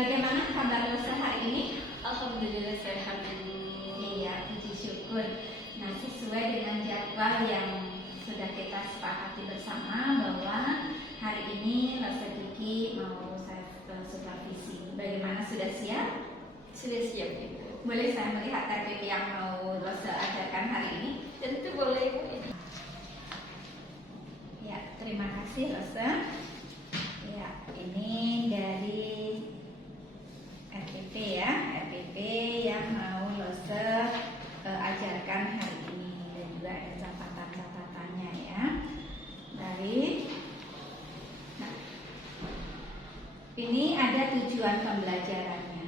Bagaimana kabar Rosa hari ini? Alhamdulillah sehat ini. Iya, puji syukur. Nah, sesuai dengan jadwal yang sudah kita sepakati bersama bahwa hari ini Rosa Kiki mau saya supervisi. Bagaimana, sudah siap? Sudah siap Ibu. Boleh saya melihat RPP yang mau Rosa ajarkan hari ini? Tentu boleh Ibu. Ya, terima kasih Rosa. Ya, ini dari RPP ya, RPP yang mau Rosa ajarkan hari ini, dan juga ada catatan-catatannya ya. Nah, ini ada tujuan pembelajarannya.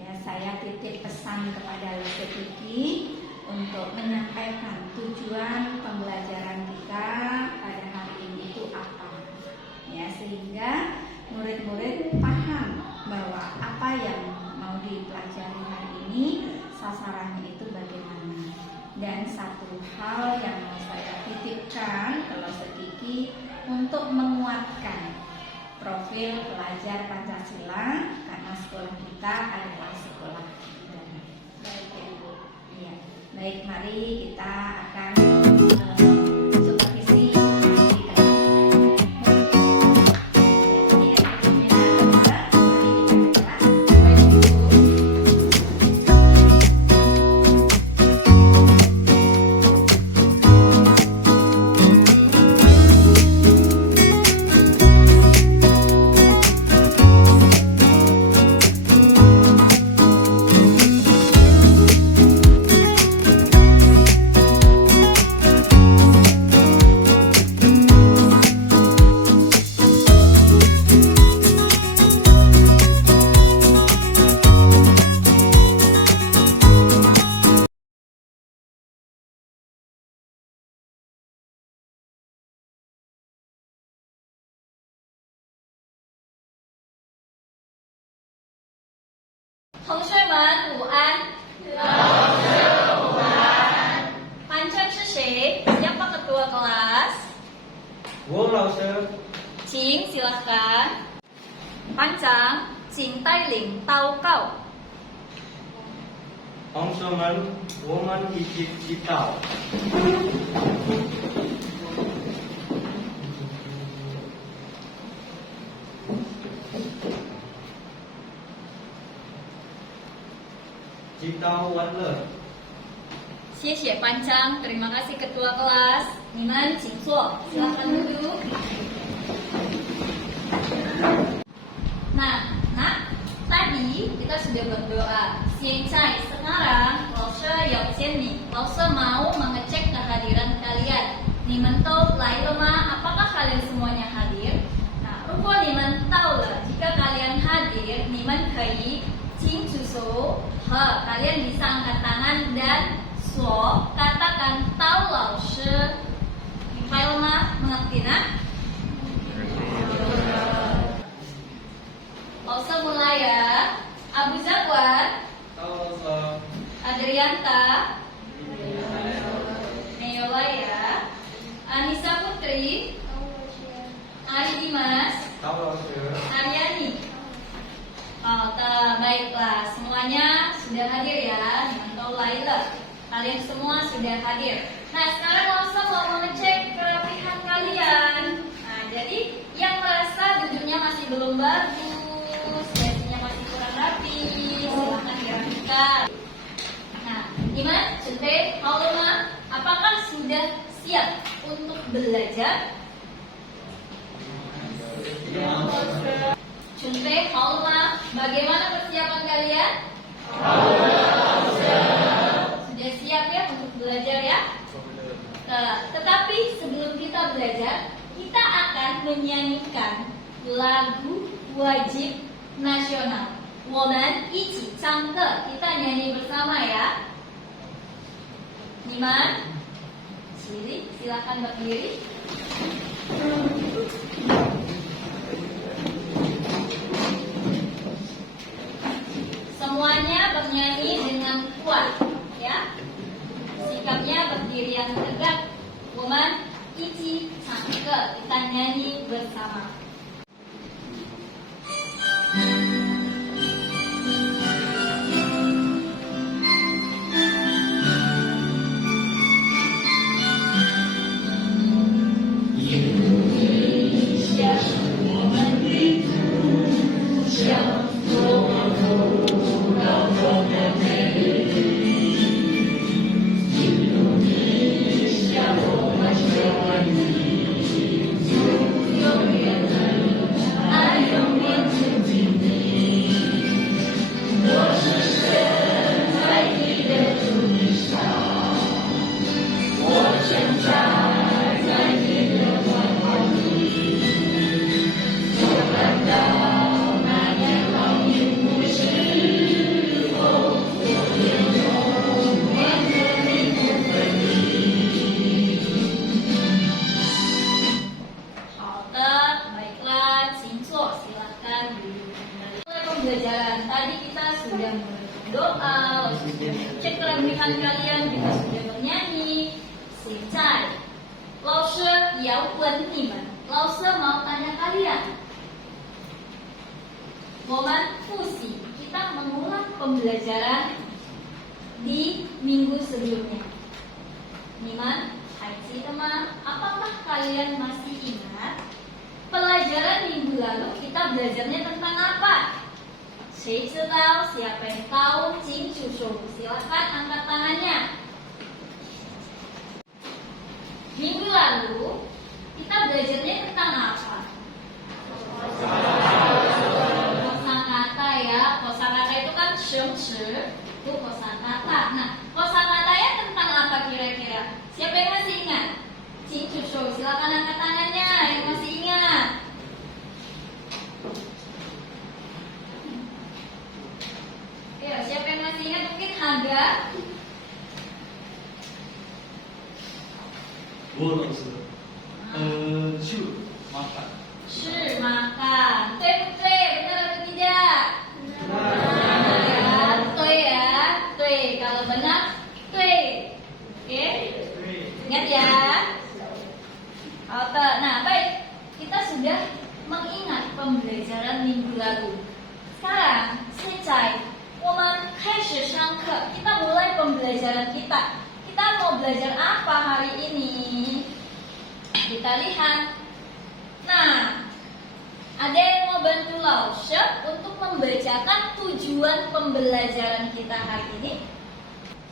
Ya, saya titip pesan kepada Rosa Kiki untuk menyampaikan tujuan pembelajaran kita pada hari ini itu apa, ya, sehingga murid-murid paham bahwa apa yang mau dipelajari hari ini sasarannya itu bagaimana. Dan satu hal yang mau saya titipkan kalau sedikit untuk menguatkan profil pelajar Pancasila, karena sekolah kita adalah sekolah agama. Baik Ibu. Iya. Baik, mari kita akan supervisi. Teman-teman, Wuan. Pancang Shi, siapa ketua kelas? Wong Lao-sư. Cing, silahkan. Pancang, Cing Tai Ling, Tau Kau. Ông Sơ Mấn, Woman Egypt Kitao. Kitao Wan Le. Xie Pancang, terima kasih ketua kelas. Niman, Cing Suo, silahkan duduk. Nah, tadi kita sudah berdoa. Xiancai, sekarang Laosa Yao Jian Laosa mau mengecek kehadiran kalian. Niman tahu lai lema, apakah kalian semuanya hadir? Nah, rupo Niman tahu lah, jika kalian hadir, Niman kei Cing Susu, kalian bisa angkat tangan dan suo, katakan tahu Laoshi. Mimpai lema, mengerti nak? Laosa mulai ya. Abu Zakwan, Tao Lao-sư. Adrianta, Neolaya, Anissa Putri, Ari Dimas, Tao Lao-sư. Aryani. Baiklah, semuanya sudah hadir ya. Mantau Laila, kalian semua sudah hadir. Nah, sekarang langsung mau mengecek kerapihan kalian. Nah, jadi yang merasa duduknya masih belum bagus, dasinya masih kurang rapi, silahkan dirapikan. Nah, gimana? Cente, Haulma, apakah sudah siap untuk belajar? Cente, Haulma, bagaimana persiapan kalian? Sudah siap ya untuk belajar ya? Tetapi sebelum kita belajar, kita akan menyanyikan lagu wajib nasional. Woman ichi changke, kita nyanyi bersama ya. Niman, Ciri, silakan berdiri. Semuanya bernyanyi dengan kuat, ya. Sikapnya berdiri yang tegak. Woman ichi changke, kita nyanyi bersama. 好的，baiklah, Cinco, silakan duduk kembali. Mulai pembelajaran tadi kita sudah mulai berdoa, lalu sudah cek kelebihan kalian, kita sudah bernyanyi. Sekarang, 老师要问你们，老师 mau tanya kalian. 我们复习, kita mengulang pembelajaran di minggu sebelumnya. 你们还记得吗? Apakah kalian masih ingat pelajaran minggu lalu kita belajarnya tentang apa? Siapa yang tahu? Silakan angkat tangannya. Minggu lalu kita belajarnya tentang apa? Kosakata ya. Kosakata itu kan 生词, itu kosakata. Nah, kosakatanya tentang apa kira-kira? Siapa yang masih ingat? Silakan angkat tangannya yang masih ingat. Ya, siapa yang masih ingat? Mungkin Haga. 我老师，去 makan. 是 makan. 对不对? Benar atau tidak? Benar. Betul ya. Betul. Kalau benar, betul. Oke? Ingat ya. Nah, baik. Kita sudah mengingat pembelajaran minggu lalu. Sekarang, 现在我们开始上课. Kita mulai pembelajaran kita. Kita mau belajar apa hari ini? Kita lihat. Nah, ada yang mau bantu Laushe untuk membacakan tujuan pembelajaran kita hari ini?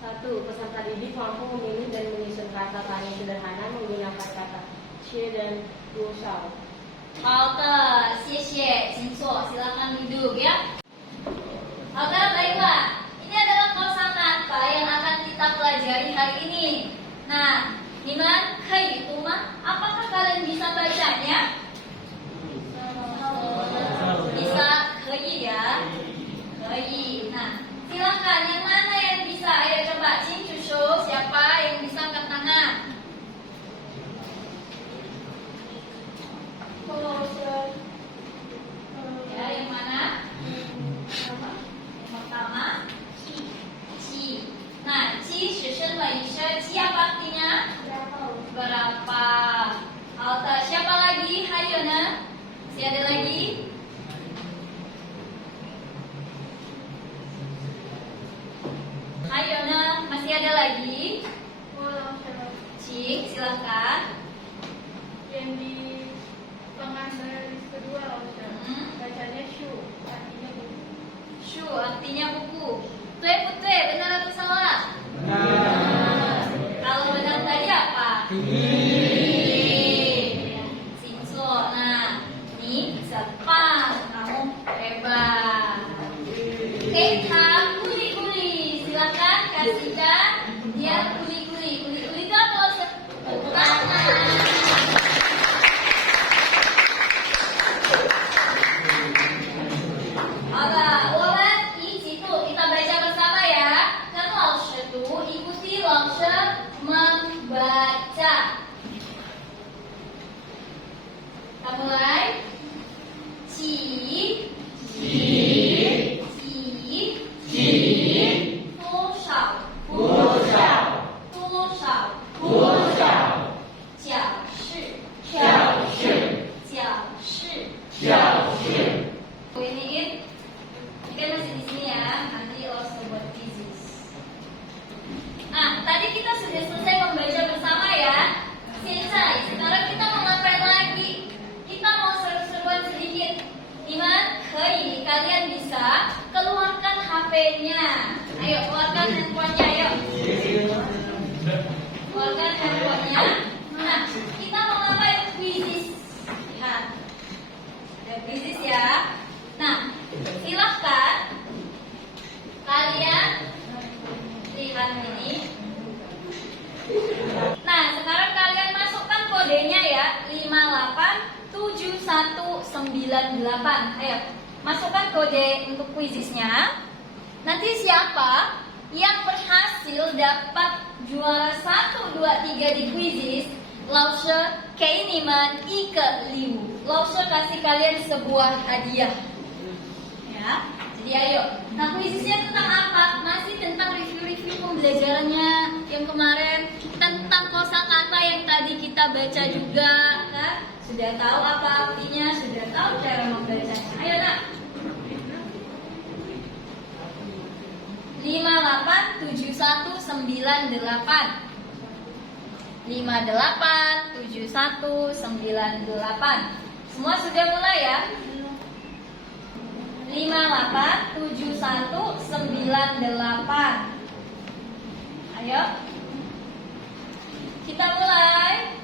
1. Peserta didik mampu memilih dan menyusun kata-kata yang sederhana menggunakan kata 切 dan 多少. 好的，谢谢，请坐，silakan duduk ya. Oke, baiklah. Ini adalah kosakata yang akan kita pelajari hari ini. Nah, Niman, kei itu mah, apakah kalian bisa bacanya? Bisa, kei ya. Kei. Nah, silakan yang mana yang bisa? Ayo coba Cincusu, siapa yang bisa angkat tangan? Ya, yang mana? Yang pertama, Ci. Nah, Ci 是生了一声 Ci apa artinya? Berapa? Alta, siapa lagi? Hayona? Masih ada lagi? Hayona, masih ada lagi? Cik, silakan. Yang di tengah baris kedua Laushe. Bacanya shu, artinya buku. Shu, artinya buku. Betul, betul. Benar atau salah? Benar. Kalau benar tadi apa? Cinco. Nah, ini Jepang. Kamu hebat. Keita, kuli-kuli. Silakan kasihkan dia kuli-kuli. Kuli-kuli itu apa? Tepuk tangan. Kita baca bersama ya. Kan Laushe tuh ikuti Laushe membaca. Kita mulai. Ci, toshao, HP-nya. Ayo keluarkan handphonenya, ayo. Keluarkan handphonenya. Nah, kita mau ngapain? Quizzes. Lihat. Ada quizzes ya. Nah, silahkan kalian lihat ini. Nah, sekarang kalian masukkan kodenya ya, 587198. Ayo, masukkan kode untuk quizisnya. Nanti siapa yang berhasil dapat juara 1, 2, 3 di quizis, Lausche Keiniman Ike Liu. Lausche kasih kalian sebuah hadiah. Ya, jadi ayo. Nah, quizisnya tentang apa? Masih tentang review-review pembelajarannya yang kemarin, tentang kosakata yang tadi kita baca juga, kan? Sudah tahu apa artinya, sudah tahu cara membacanya. Ayo, nak. 587198. 587198. Semua sudah mulai ya? 587198. Ayo. Kita mulai.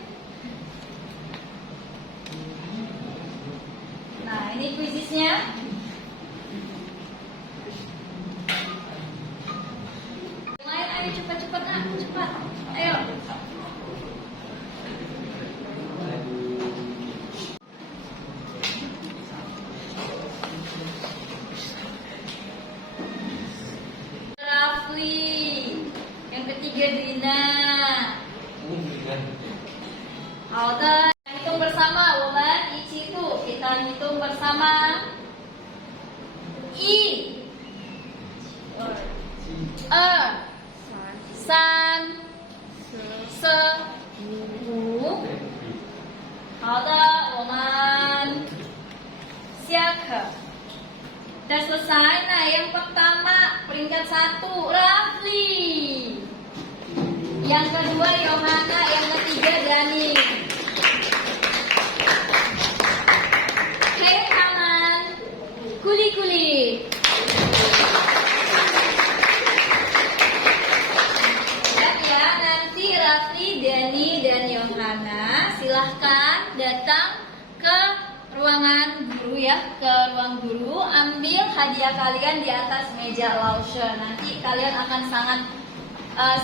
Nah, ini quizisnya. Mulai, ayo cepat-cepat, nak, cepat. Ayo. Rafli. Yang ketiga Dina. Alda. Hitung bersama, Woman. Ichi itu kita hitung bersama. I. San. Se. Wu. Alda, Woman. Siaka. Sudah selesai. Nah, yang pertama peringkat 1 Rafli. Yang kedua Yohana, yang ketiga Dani. Hei Aman, kuli-kuli. Dan ya, nanti Rafli, Dani, dan Yohana silahkan datang ke ruangan guru ya, ke ruang guru, ambil hadiah kalian di atas meja Lausche. Nanti kalian akan sangat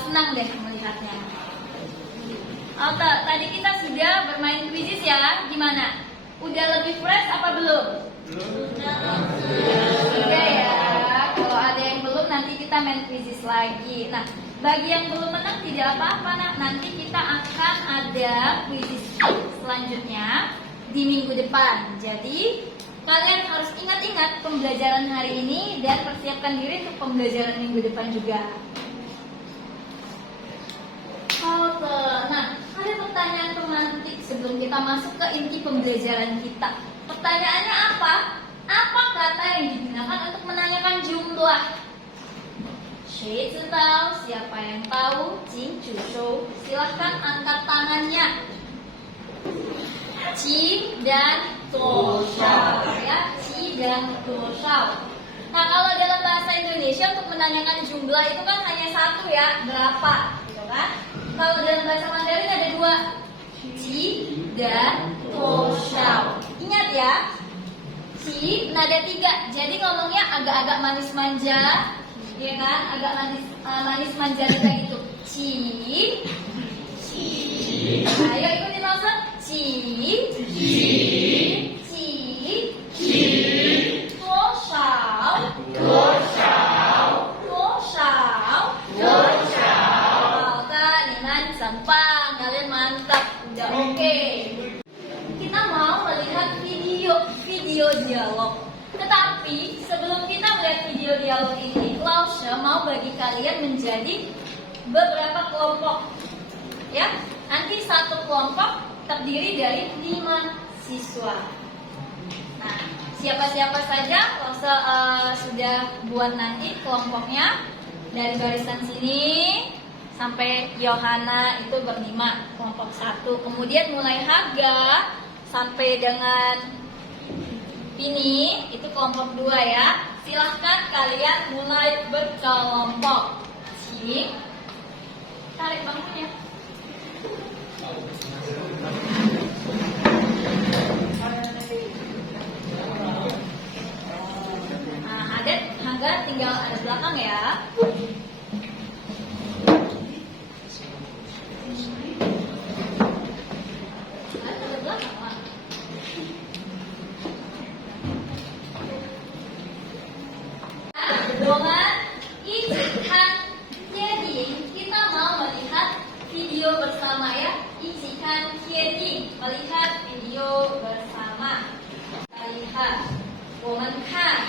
senang deh melihatnya. Alta, tadi kita sudah bermain quizzes ya, gimana? Udah lebih fresh apa belum? Sudah ya. Kalau ada yang belum, nanti kita main quizzes lagi. Nah, bagi yang belum menang tidak apa-apa, nah. Nanti kita akan ada quizzes selanjutnya di minggu depan. Jadi kalian harus ingat-ingat pembelajaran hari ini dan persiapkan diri untuk pembelajaran minggu depan juga. Nah, ada pertanyaan pemantik sebelum kita masuk ke inti pembelajaran kita. Pertanyaannya apa? Apa kata yang digunakan untuk menanyakan jumlah? Siapa yang tahu? Jing Jusou. Silahkan angkat tangannya. Qi dan Doshao ya, Qi dan Doshao. Nah, kalau dalam bahasa Indonesia untuk menanyakan jumlah itu kan hanya satu ya, berapa, gitu kan? Kalau dalam bahasa Mandarin ada dua, Qi dan Doshao. Ingat ya, Qi nada 3, jadi ngomongnya agak-agak manis manja, ya kan? Agak manis manja gitu. Qi. Ayo ikutin langsung. Qi. Doshao. Sampang, kalian mantap, udah oke. Kita mau melihat video dialog. Tetapi sebelum kita melihat video dialog ini, Lausche mau bagi kalian menjadi beberapa kelompok. Ya, nanti satu kelompok terdiri dari 5 siswa. Nah, siapa-siapa saja Lausche sudah buat nanti kelompoknya dari barisan sini sampai Yohana itu berlima, kelompok 1. Kemudian mulai Haga sampai dengan Pini itu kelompok 2 ya. silahkan kalian mulai berkelompok. Cing, tarik bangkunya. Nah, Adet, Hangga tinggal ada belakang ya. Ada belakang lah. Dengan izikan Tieding, kita mau melihat video bersama ya. Izikan Tieding, melihat video bersama. Kita lihat. 我们看。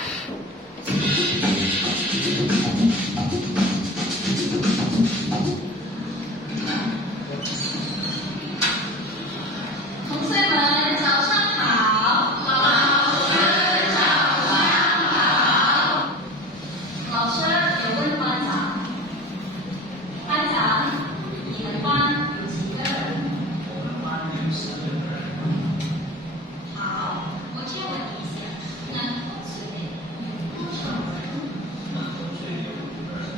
同学们，早上好。老师也问班长，班长，你们班有几个人？我们班有10个人。好，我先问你一下，男同学有多少人？男同学有5个人。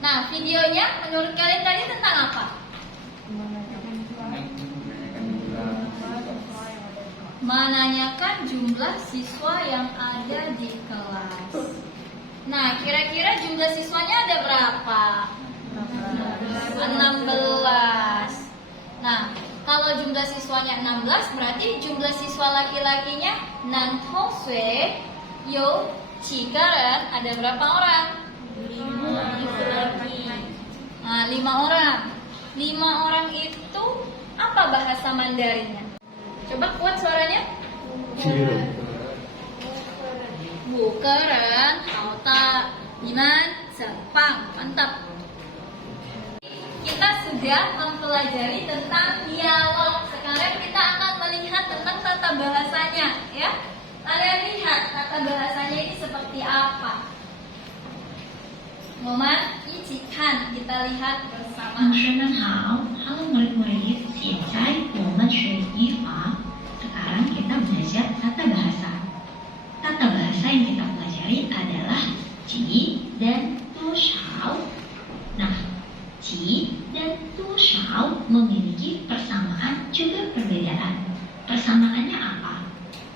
Nah, videonya menurut kalian tadi tentang apa? Menanyakan jumlah siswa yang ada di kelas. Nah, kira-kira jumlah siswanya ada berapa? 16. Nah, kalau jumlah siswanya 16, berarti jumlah siswa laki-lakinya nan thongxue you 几个人? Ada berapa orang? 5 orang. 5 orang itu apa bahasa Mandarinnya? Coba kuat suaranya. 5个人. 好的，你们很棒, mantap. Kita sudah mempelajari tentang dialog. Sekarang kita akan melihat tentang tata bahasanya, ya. Kalian lihat tata bahasanya ini seperti apa. Momen ijikan, kita lihat bersama. 同学们好，Halo murid-murid. 现在我们学语法. Sekarang kita belajar tata bahasa. Tata bahasa yang kita pelajari adalah ji dan du shao. Nah, ji dan du shao memiliki persamaan juga perbedaan. Persamaannya apa?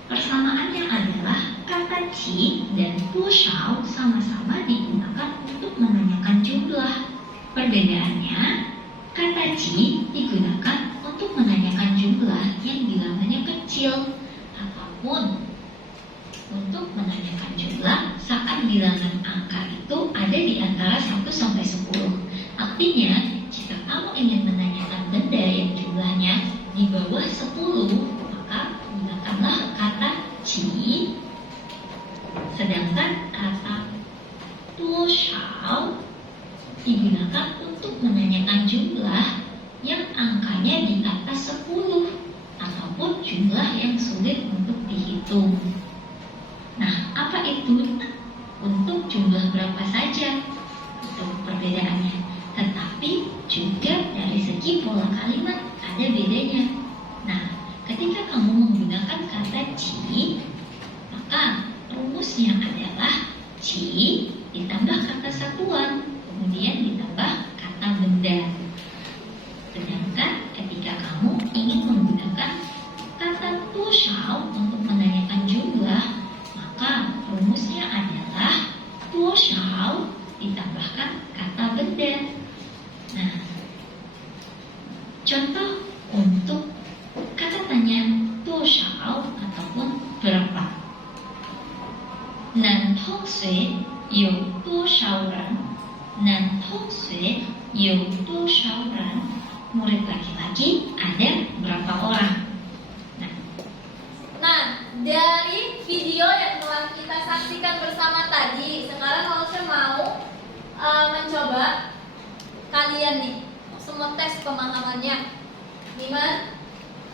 Persamaannya adalah kata ji dan du shao sama-sama digunakan untuk menanyakan jumlah. Perbedaannya, kata ji digunakan untuk menanyakan jumlah yang bilangannya kecil, ataupun untuk menanyakan jumlah saat bilangan angka itu ada di antara 1 sampai 10. Artinya, jika kamu ingin menanyakan benda yang jumlahnya di bawah 10, maka gunakanlah kata ji. Sedangkan kata du shao digunakan untuk menanyakan jumlah yang angkanya di atas 10 ataupun jumlah yang sulit untuk dihitung. Nah, apa itu? Untuk jumlah berapa saja itu perbedaannya. Tetapi juga dari segi pola kalimat ada bedanya. Nah, ketika kamu menggunakan kata ji, maka rumusnya adalah ji ditambah kata satuan, kemudian ditambah kata benda. Sedangkan ketika kamu ingin menggunakan kata du shao untuk menanyakan jumlah, maka rumusnya adalah du shao ditambahkan kata benda. Nah, contoh untuk kata tanya du shao ataupun berapa. Nan thongxue you du shao ren? Nan thongxue you du shao ren? Murid laki-laki ada berapa orang? Nah, dari video yang telah kita saksikan bersama tadi, sekarang kalau saya mau mencoba kalian nih, semua tes pemahamannya. Gimana?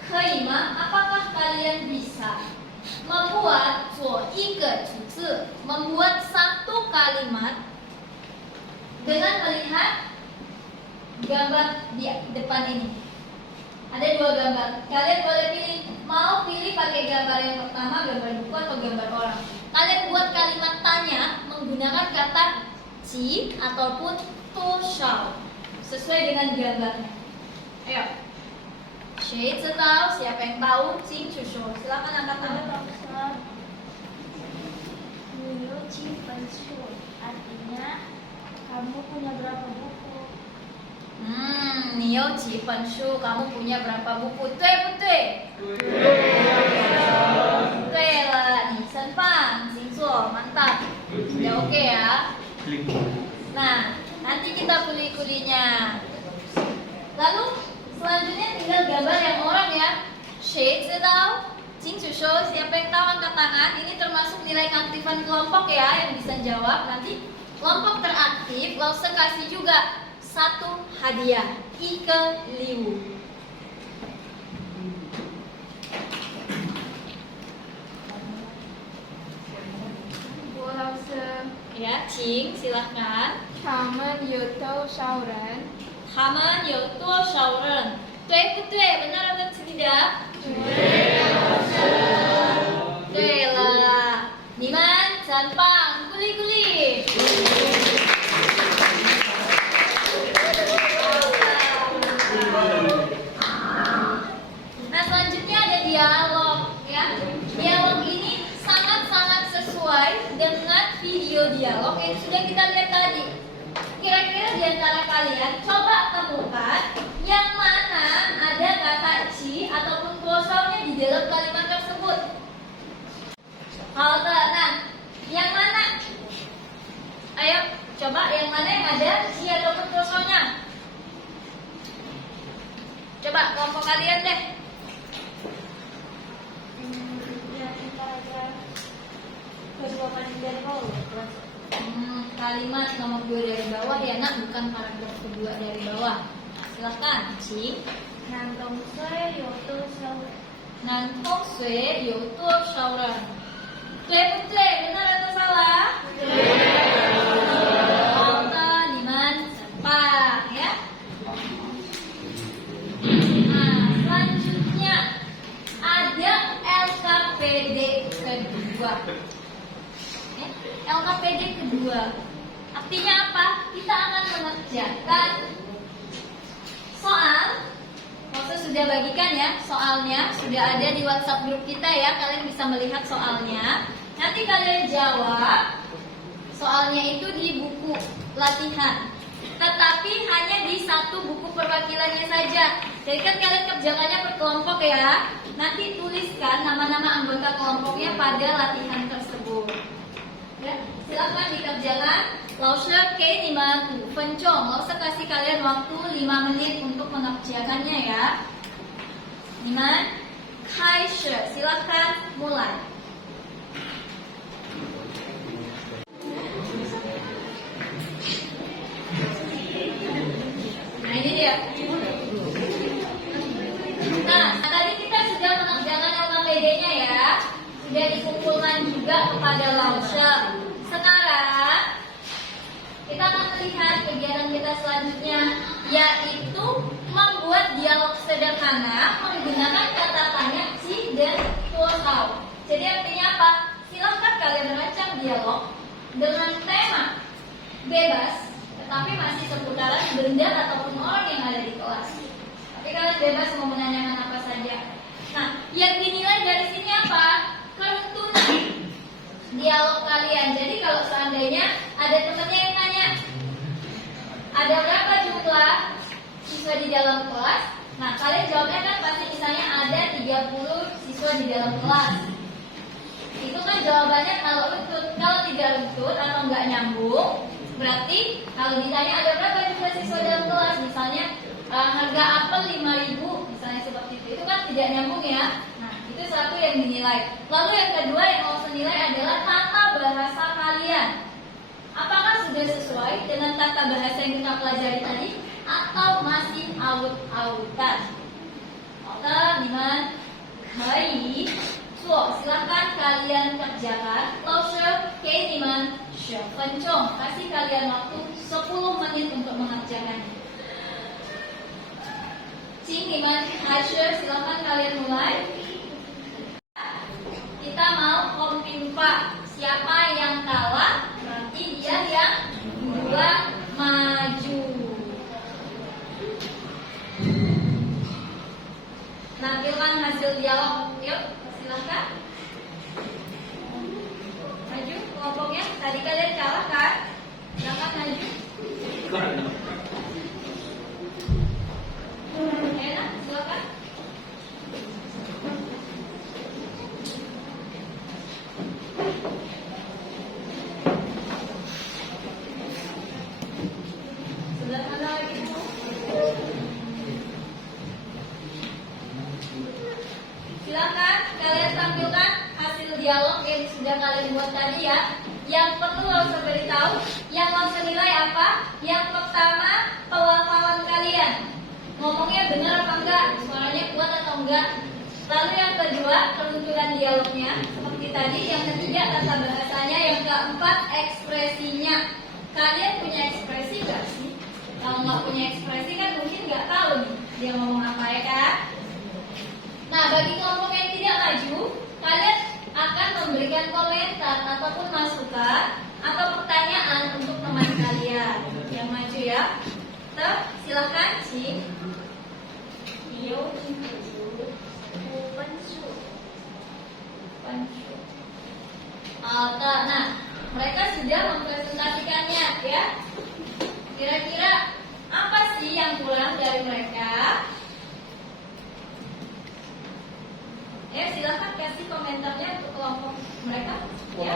Keima, apakah kalian bisa membuat membuat satu kalimat dengan melihat gambar di depan ini? Ada 2 gambar. Kalian boleh pilih, mau pilih pakai gambar yang pertama, gambar buku atau gambar orang. Kalian buat kalimat tanya menggunakan kata ci ataupun to shao sesuai dengan gambarnya. Ayo. Siapa yang tahu? Cing Chusho. Silakan angkat tangan. Artinya kamu punya berapa buku? Niyo Ji Penshu, kamu punya berapa buku? Tue putui. Tue lah, nih Senpang, Singsuo, mantap. Sudah oke ya. Nah, nanti kita kuli-kulinya. Lalu selanjutnya tinggal gambar yang orang ya. Shi zidao, Jing Chusho, siapa yang tahu angkat tangan? Ini termasuk nilai keaktifan kelompok ya yang bisa jawab. Nanti kelompok teraktif, Lause kasih juga 1 hadiah, Ike Liu. Bu Lause, Ya, Cing, silahkan. 他们有多少人？他们有多少人？对不对？benar atau tidak？对了，你们真棒，鼓励鼓励。Nah, selanjutnya ada dialog ya. Dialog ini sangat-sangat sesuai dengan video dialog yang sudah kita lihat tadi. Kira-kira di antara kalian coba temukan yang mana ada kata ci ataupun kuosaunya di dalam kalimat tersebut. Halte, nah, yang mana? Ayo, coba yang mana yang ada ci ataupun kuosaunya? Coba kelompok kalian deh. Ya, kita aja kedua kali dari bawah. Kalimat nomor 2 dari bawah ya nak, bukan paragraf kedua dari bawah. Silakan, Ci. Nantong sue yoto sau. Nantong sue yoto shauran. Tue putui, benar atau salah? Halte, niman, sepak ya. Nah, selanjutnya ada LKPD kedua. LKPD kedua artinya apa? Kita akan mengerjakan soal. Maksudnya sudah bagikan ya soalnya, sudah ada di WhatsApp grup kita ya. Kalian bisa melihat soalnya. Nanti kalian jawab soalnya itu di buku latihan, tetapi hanya di 1 buku perwakilannya saja. Jadi kan kalian kerjakannya per kelompok ya. Nanti tuliskan nama-nama anggota kelompoknya pada latihan tersebut. Ya, silakan dikerjakan. Lause ke 5 分钟. Lause kasih kalian waktu 5 menit untuk mengerjakannya ya. 你们开始, silakan mulai. Nah, ini dia. Nah, tadi kita sudah mengerjakan LKPD-nya ya. Sudah dikumpulkan juga kepada Lause. Sekarang kita akan melihat kegiatan kita selanjutnya, yaitu membuat dialog sederhana menggunakan kata tanya ci dan tuosao. Jadi artinya apa? Silakan kalian merancang dialog dengan tema bebas, tetapi masih seputaran benda ataupun orang yang ada di kelas. Tapi kalian bebas mau menanyakan apa saja. Nah, yang dinilai dari sini apa? Keruntuhan dialog kalian. Jadi kalau seandainya ada temannya yang tanya, ada berapa jumlah siswa di dalam kelas? Nah, kalian jawabnya kan pasti misalnya ada 30 siswa di dalam kelas. Itu kan jawabannya kalau untut. Kalau tidak untut atau nggak nyambung, berarti kalau ditanya ada berapa jumlah siswa dalam kelas, misalnya harga apel 5.000, misalnya seperti itu kan tidak nyambung ya. Nah, itu satu yang dinilai. Lalu yang kedua yang mau nilai adalah tata bahasa kalian. Apakah sudah sesuai dengan tata bahasa yang kita pelajari tadi atau masih aut-autan? Oke, niman kei so, silakan kalian kerjakan. Lause ke niman 10分钟. Kasih kalian waktu 10 menit untuk mengerjakannya. Cing, Iman, Asyur, silakan kalian mulai. Kita mau kompimpa. Siapa yang kalah, berarti dia yang duluan maju. Nampilkan hasil dialog. Yuk, silakan. Maju kelompoknya. Tadi kalian kalah kan? Silakan maju. Enak, silakan. Sebelah mana lagi? Silakan kalian tampilkan hasil dialog yang sudah kalian buat tadi ya. Yang perlu langsung beritahu, yang langsung nilai apa? Yang pertama, pelafalan kalian. Ngomongnya benar apa enggak? Suaranya kuat atau enggak? Lalu yang kedua, kelunturan dialognya seperti tadi. Yang ketiga, tata bahasanya. Yang keempat, ekspresinya. Kalian punya ekspresi enggak sih? Kalau nggak punya ekspresi kan mungkin nggak tahu nih dia ngomong apa ya kan? Nah, bagi kelompok yang tidak maju, kalian akan memberikan komentar ataupun masukan atau pertanyaan untuk teman kalian yang maju ya. Silakan, Cing. Nah, mereka sudah mempresentasikannya ya. Kira-kira apa sih yang kurang dari mereka? Ya, silakan kasih komentarnya untuk kelompok mereka. Ya.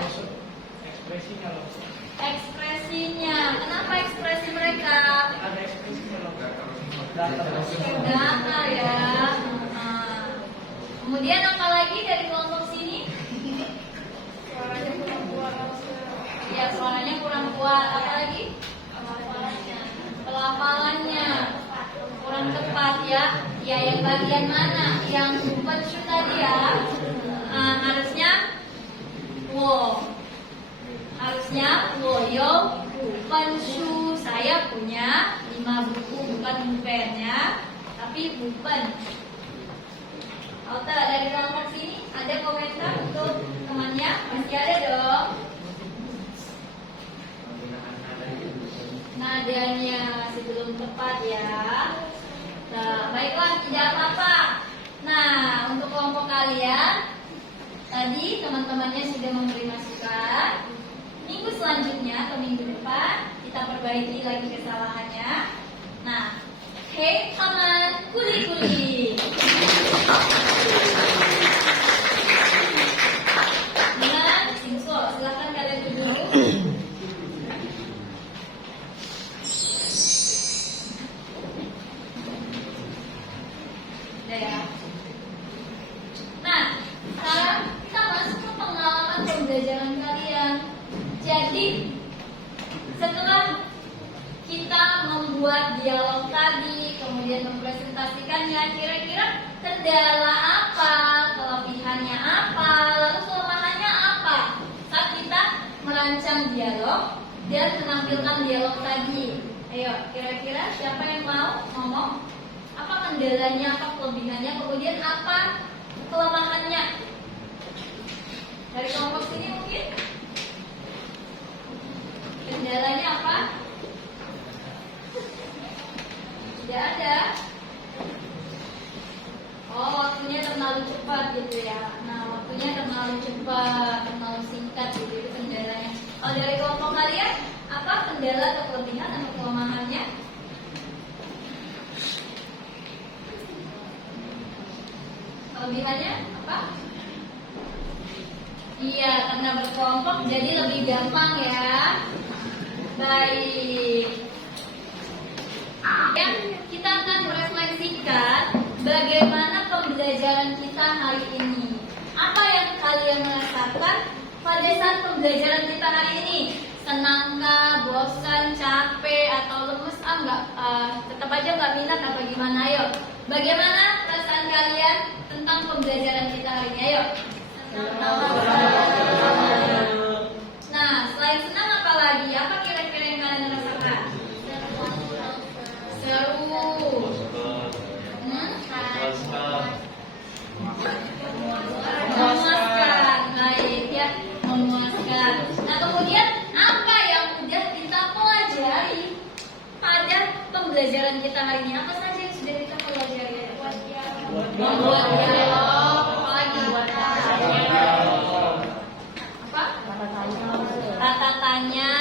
Ekspresinya loh. Ekspresinya. Kenapa ekspresi mereka? Ada ekspresinya loh. Data ya. Nah. Kemudian apa lagi dari kelompok sini? Suaranya kurang kuat. Ya, suaranya kurang kuat. Apa lagi? Pelafalannya kurang tepat ya. Ya, yang bagian mana? Yang bupensu tadi ya. Harusnya wo. Harusnya woyo bupensu. Saya punya 5 buku, bukan bupennya, tapi bupen. Auta dari kelompok sini ada komentar untuk temannya? Masih ada dong. Nadanya masih belum tepat ya. Nah, baiklah, tidak apa-apa. Nah, untuk kelompok kalian tadi teman-temannya sudah memberi masukan. Minggu selanjutnya atau minggu depan kita perbaiki lagi kesalahannya. Nah, hei teman kuli-kuli. Dengan Singso, silakan kalian duduk. Ya. Nah, sekarang kita masuk ke pengalaman pembelajaran kalian. Jadi, setelah kita membuat dialog tadi, kemudian mempresentasikannya, kira-kira kendala apa, kelebihannya apa, lalu kelemahannya apa saat kita merancang dialog dan menampilkan dialog tadi. Ayo, kira-kira siapa yang mau ngomong? Apa kendalanya, apa kelebihannya, kemudian apa kelemahannya? Dari kelompok sini mungkin? Kendalanya apa? Tidak ada. Oh, waktunya terlalu cepat gitu ya. Nah, waktunya terlalu cepat, terlalu singkat gitu itu kendalanya. Kalau dari kelompok kalian, apa kendala atau kelebihan atau kelemahannya? Kelebihannya apa? Iya, karena berkelompok jadi lebih gampang ya. Baik. Ya, kita akan merefleksikan bagaimana pembelajaran kita hari ini. Apa yang kalian rasakan pada saat pembelajaran kita hari ini? Senangkah, bosan, capek, atau lemes? Tetap aja nggak minat apa gimana? Ayo, bagaimana perasaan kalian tentang pembelajaran kita hari ini? Ayo. Nah, selain senang apa lagi? Apa kira-kira yang kalian rasakan? Seru. memuaskan. Nah, kemudian apa yang udah kita pelajari pada pembelajaran kita hari ini? Apa saja yang sudah kita pelajari? Membuat dialog, apalagi apa? Tata tanya,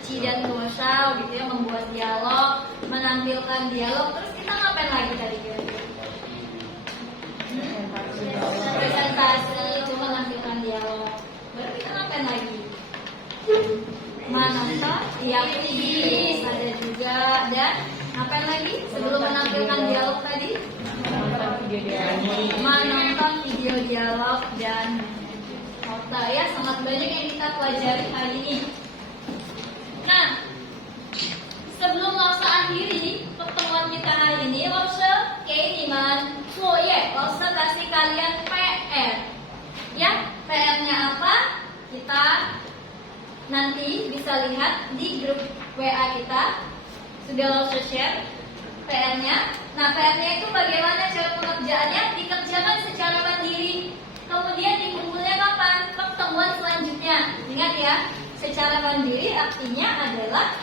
ci dan gosal gitu ya, membuat dialog, menampilkan dialog. Terus kita ngapain lagi tadi kira-kira? Presentasi itu menampilkan dialog. Berarti kita ngapain lagi? Menonton, iya kuis ada juga, dan ngapain lagi sebelum menampilkan dialog tadi? Menonton video dialog dan foto ya, sangat banyak yang kita pelajari hari ini. Nah, sebelum Lause akhiri pertemuan kita hari ini, Lause keiniman proyek, Lause kasih kalian PR. Ya, PR-nya apa? Kita nanti bisa lihat di grup WA kita. Sudah Lause share PR-nya. Nah, PR-nya itu bagaimana cara pengerjaannya? Dikerjakan secara mandiri. Kemudian dikumpulnya kapan? Pertemuan selanjutnya. Ingat ya, secara mandiri artinya adalah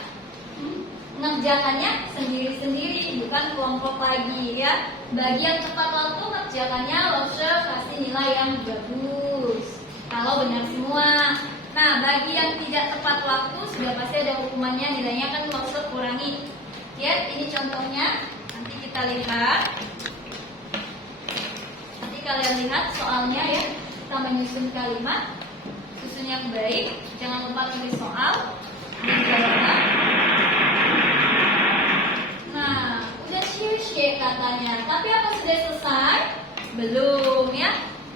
mengerjakannya sendiri-sendiri, bukan kelompok lagi ya. Bagi yang tepat waktu kerjakannya Lause kasih nilai yang bagus kalau benar semua. Nah, bagi yang tidak tepat waktu sudah pasti ada hukumannya, nilainya kan Lause kurangi. Ya, ini contohnya. Nanti kita lihat. Nanti kalian lihat soalnya ya. Kita menyusun kalimat, susun yang baik. Jangan lupa tulis soal. Dijawab. Nah, udah share katanya. Tapi apa sudah selesai? Belum ya.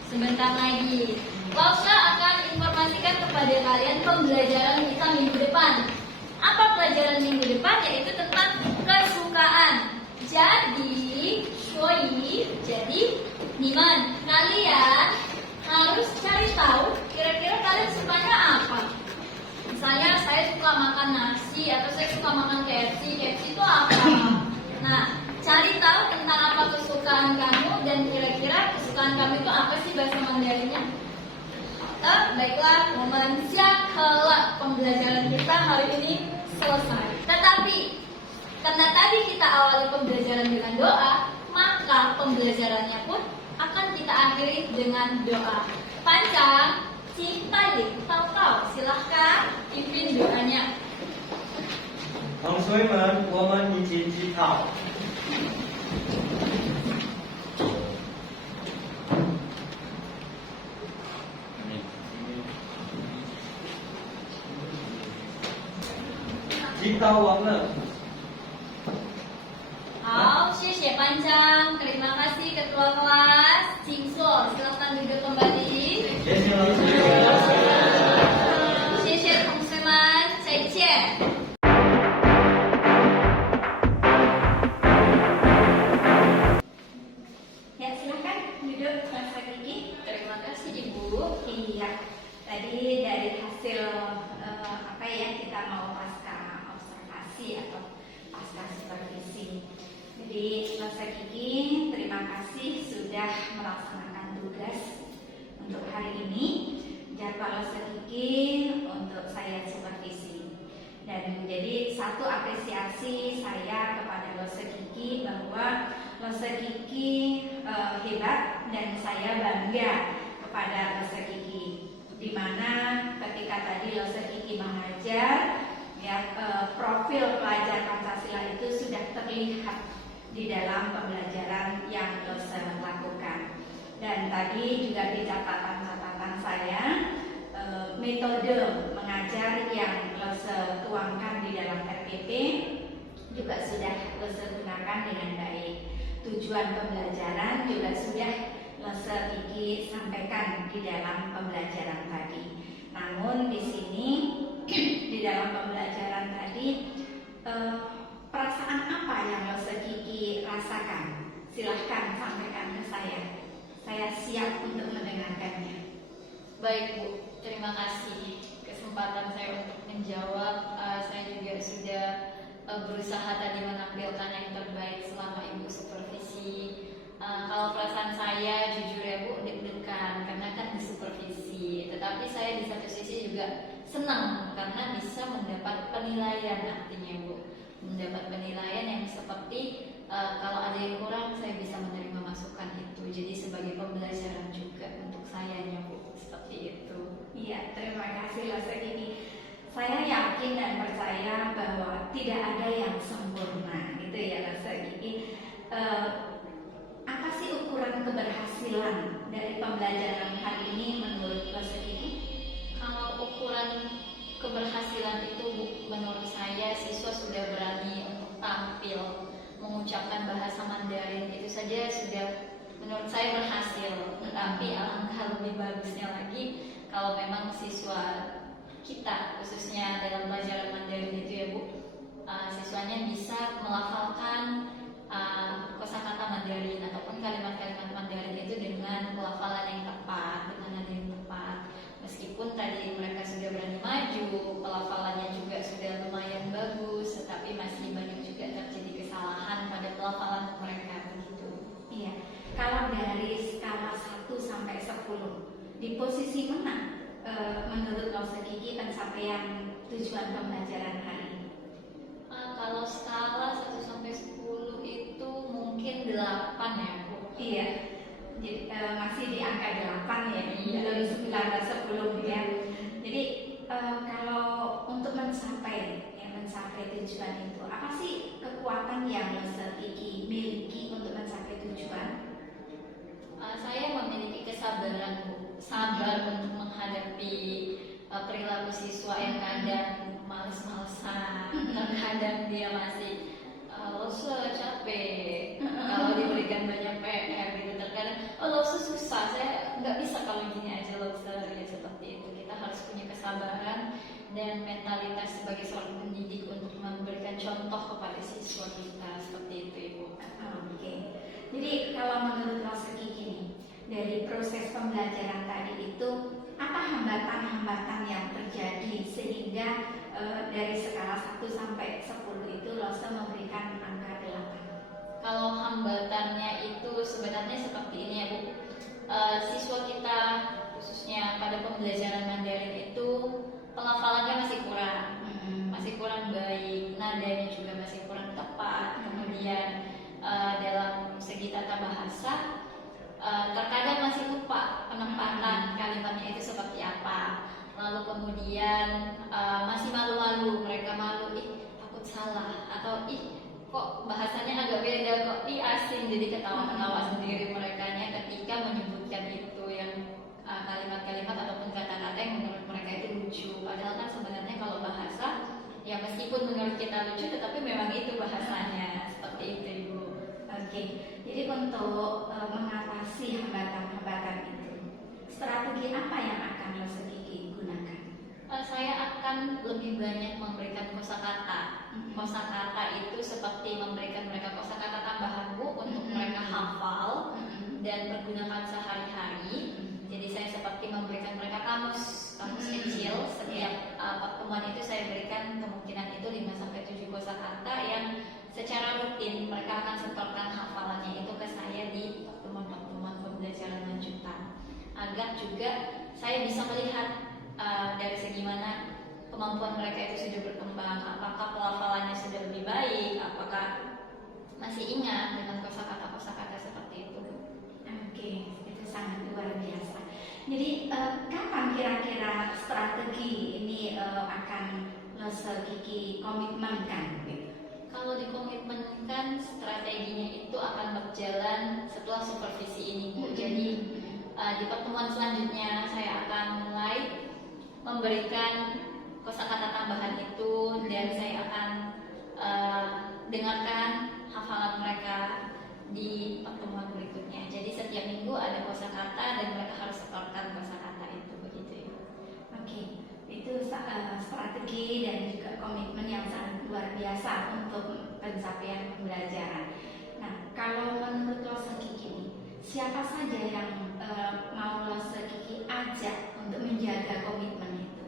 Sebentar lagi. Lause akan informasikan kepada kalian pembelajaran kita minggu depan. Apa pelajaran minggu depan? Yaitu tentang kesukaan. Jadi, jadi Niman, kalian harus cari tahu kira-kira kalian sukanya apa. Misalnya saya suka makan nasi atau saya suka makan KFC. KFC itu apa? Nah, cari tahu tentang apa kesukaan kamu dan kira-kira kesukaan kamu itu apa sih bahasa Mandarinnya. Baiklah, momen siakala pembelajaran kita hari ini selesai. Tetapi karena tadi kita awali pembelajaran dengan doa, maka pembelajarannya pun akan kita akhiri dengan doa. Panjang, Cipali, tahu-tahu, silahkan pimpin doanya. 同学们，我们一起祈祷。祈祷完了。 好，谢谢班长，terima kasih ketua kelas. Cingso, silakan duduk kembali. 谢谢老师。谢谢同学们，再见。 Ya, silahkan duduk Lause Kiki. Terima kasih Ibu. Iya, tadi dari hasil apa ya, kita mau pasca observasi atau pasca supervisi. Jadi Lause Kiki, terima kasih sudah melaksanakan tugas untuk hari ini. Jadwal Lause Kiki untuk saya supervisi. Dan jadi satu apresiasi saya kepada Lause Kiki bahwa Lause Kiki hebat dan saya bangga kepada Lause Kiki. Dimana ketika tadi Lause Kiki mengajar, ya profil pelajar Pancasila itu sudah terlihat di dalam pembelajaran yang Lause lakukan. Dan tadi juga di catatan-catatan saya metode mengajar yang Lause tuangkan di dalam RPP juga sudah Lause gunakan dengan baik. Tujuan pembelajaran juga sudah Lause Kiki sampaikan di dalam pembelajaran tadi. Namun di sini di dalam pembelajaran tadi perasaan apa yang Lause Kiki rasakan? Silahkan sampaikan ke saya. Saya siap untuk mendengarkannya. Baik Bu, terima kasih kesempatan saya untuk menjawab. Saya juga sudah berusaha tadi menampilkan yang terbaik selama Ibu supervisi. Kalau perasaan saya jujur ya Bu, deg-degan karena kan disupervisi. Tetapi saya di satu sisi juga mendapat penilaian artinya Bu. Mendapat penilaian yang seperti kalau ada yang kurang saya bisa menerima masukan itu. Jadi sebagai pembelajaran juga untuk sayanya Bu, seperti itu. Iya, terima kasih Lose Kiki. Saya yakin dan percaya bahwa tidak ada yang sempurna, gitu ya Lose Kiki. Apa sih ukuran keberhasilan dari pembelajaran hari ini menurut Lose Kiki? Kalau ukuran keberhasilan itu Bu, menurut saya siswa sudah berani untuk tampil mengucapkan bahasa Mandarin, itu saja sudah menurut saya berhasil. Tetapi alangkah lebih bagusnya lagi kalau memang siswa kita khususnya dalam pelajaran Mandarin itu ya Bu, siswanya bisa melafalkan kosakata Mandarin ataupun kalimat-kalimat Mandarin itu dengan pelafalan yang tepat, dengan nada yang tepat. Meskipun tadi mereka sudah berani maju, pelafalannya juga sudah lumayan bagus, tetapi masih banyak juga terjadi kesalahan pada pelafalan mereka begitu. Iya, kalau dari skala 1 sampai 10, di posisi mana menurut Lose Kiki pencapaian tujuan pembelajaran hari ini? Kalau skala 1 sampai 10 itu mungkin 8 ya Bu. Iya, jadi masih di angka 8 ya, Iya. belum 9 dan 10 ya. Jadi kalau untuk mencapai tujuan itu, apa sih kekuatan yang Lose Kiki miliki untuk mencapai tujuan? Saya memiliki kesabaran Bu, sabar untuk menghadapi perilaku siswa yang kadang males-malesan, terkadang dia masih Lose capek kalau diberikan banyak PR gitu, terkadang Lose susah, saya nggak bisa kalau gini aja Lose, ya seperti itu. Kita harus punya kesabaran dan mentalitas sebagai seorang pendidik untuk memberikan contoh kepada siswa kita, seperti itu Ibu. Oke. Jadi kalau menurut Lose Kiki nih, dari proses pembelajaran tadi itu apa hambatan-hambatan yang terjadi sehingga dari skala 1 sampai 10 itu Lose memberikan angka 8? Kalau hambatannya itu sebenarnya seperti ini ya Bu. Siswa kita khususnya pada pembelajaran Mandarin itu pelafalannya masih kurang baik, nadanya juga masih kurang tepat. Kemudian dalam segi tata bahasa terkadang masih lupa penempatan kalimatnya itu seperti apa. Lalu kemudian masih malu-malu, mereka malu, takut salah, atau kok bahasanya agak beda, kok asing, jadi ketawa-ketawa sendiri merekanya ketika menyebutkan itu yang kalimat-kalimat ataupun kata-kata yang menurut mereka itu lucu. Padahal kan sebenarnya kalau bahasa ya meskipun menurut kita lucu, tetapi memang itu bahasanya, seperti itu Ibu. Oke, jadi untuk mengatasi hambatan-hambatan itu, strategi apa yang akan Lose Kiki gunakan? Saya akan lebih banyak memberikan kosakata. Kosakata itu seperti memberikan mereka kosakata tambahan Bu untuk mereka hafal dan pergunakan sehari-hari. Jadi saya seperti memberikan mereka kamus kecil. Setiap pertemuan itu saya berikan kemungkinan itu 5 sampai 7 kosakata yang secara rutin mereka akan setorkan hafalannya itu ke saya di pertemuan-pertemuan pembelajaran lanjutan, agar juga saya bisa melihat dari segi mana kemampuan mereka itu sudah berkembang, apakah pelafalannya sudah lebih baik, apakah masih ingat dengan kosakata-kosakata seperti itu. Oke, itu sangat luar biasa. Jadi kapan kira-kira strategi ini akan Lose Kiki komitmenkan? Kalau dikomitmenkan, strateginya itu akan berjalan setelah supervisi ini Bu. Jadi di pertemuan selanjutnya saya akan mulai memberikan kosakata tambahan itu, dan saya akan dengarkan hafalan mereka di pertemuan berikutnya. Jadi setiap minggu ada kosakata dan mereka harus setorkan kosakata itu, begitu ya. Oke, itu strategi dan juga komitmen yang sangat luar biasa untuk pencapaian pembelajaran. Nah, kalau menurut Lose Kiki, siapa saja yang mau Lose Kiki ajak untuk menjaga komitmen itu?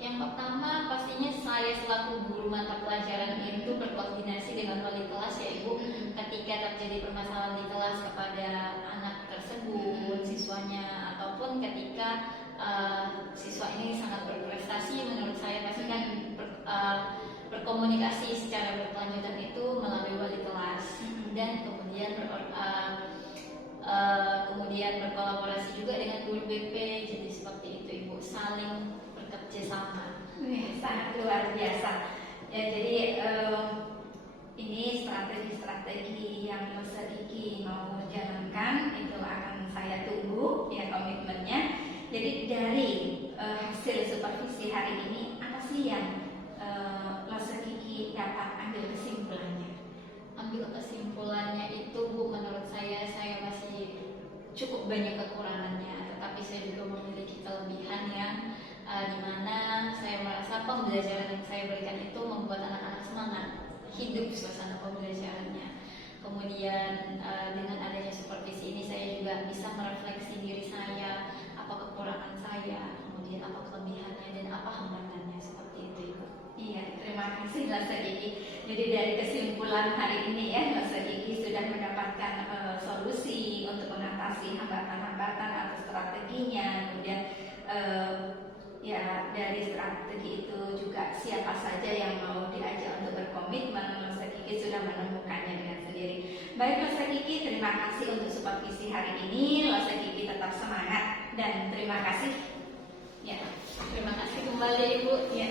Yang pertama pastinya saya selaku guru mata pelajaran itu berkoordinasi dengan wali kelas ya Ibu. Ketika terjadi permasalahan di kelas kepada anak tersebut, siswanya, ataupun ketika siswa ini sangat berprestasi, menurut saya pasti kan berkomunikasi secara berkelanjutan itu melalui wali kelas dan kemudian berkolaborasi juga dengan guru BP. Jadi seperti itu Ibu, saling bekerja sama. Sangat luar biasa. Ya, jadi ini strategi-strategi yang Masa Kiki mau jalankan itu akan saya tunggu ya komitmennya. Jadi dari hasil supervisi hari ini apa sih yang Masa Kiki dapat ambil kesimpulannya? Ambil kesimpulannya itu Bu, menurut saya masih cukup banyak kekurangannya, tetapi saya juga memiliki kelebihan yang dimana saya merasa pembelajaran yang saya berikan itu membuat anak-anak semangat, hidup suasana pembelajarannya. Kemudian dengan adanya supervisi ini saya juga bisa merefleksi diri saya, apa kekurangan saya, kemudian apa kelebihannya dan apa hambatannya, seperti itu Ibu. Iya, terima kasih Masa Kiki. Jadi dari kesimpulan hari ini ya, Masa Kiki sudah mendapatkan solusi untuk mengatasi hambatan-hambatan atau strateginya. Kemudian ya dari strategi itu juga siapa saja yang mau diajak untuk berkomitmen, Masa Kiki sudah menemukannya dengan sendiri. Baik Masa Kiki, terima kasih untuk supervisi hari ini. Masa Kiki tetap semangat dan terima kasih. Ya, Terima kasih kembali Ibu. ya.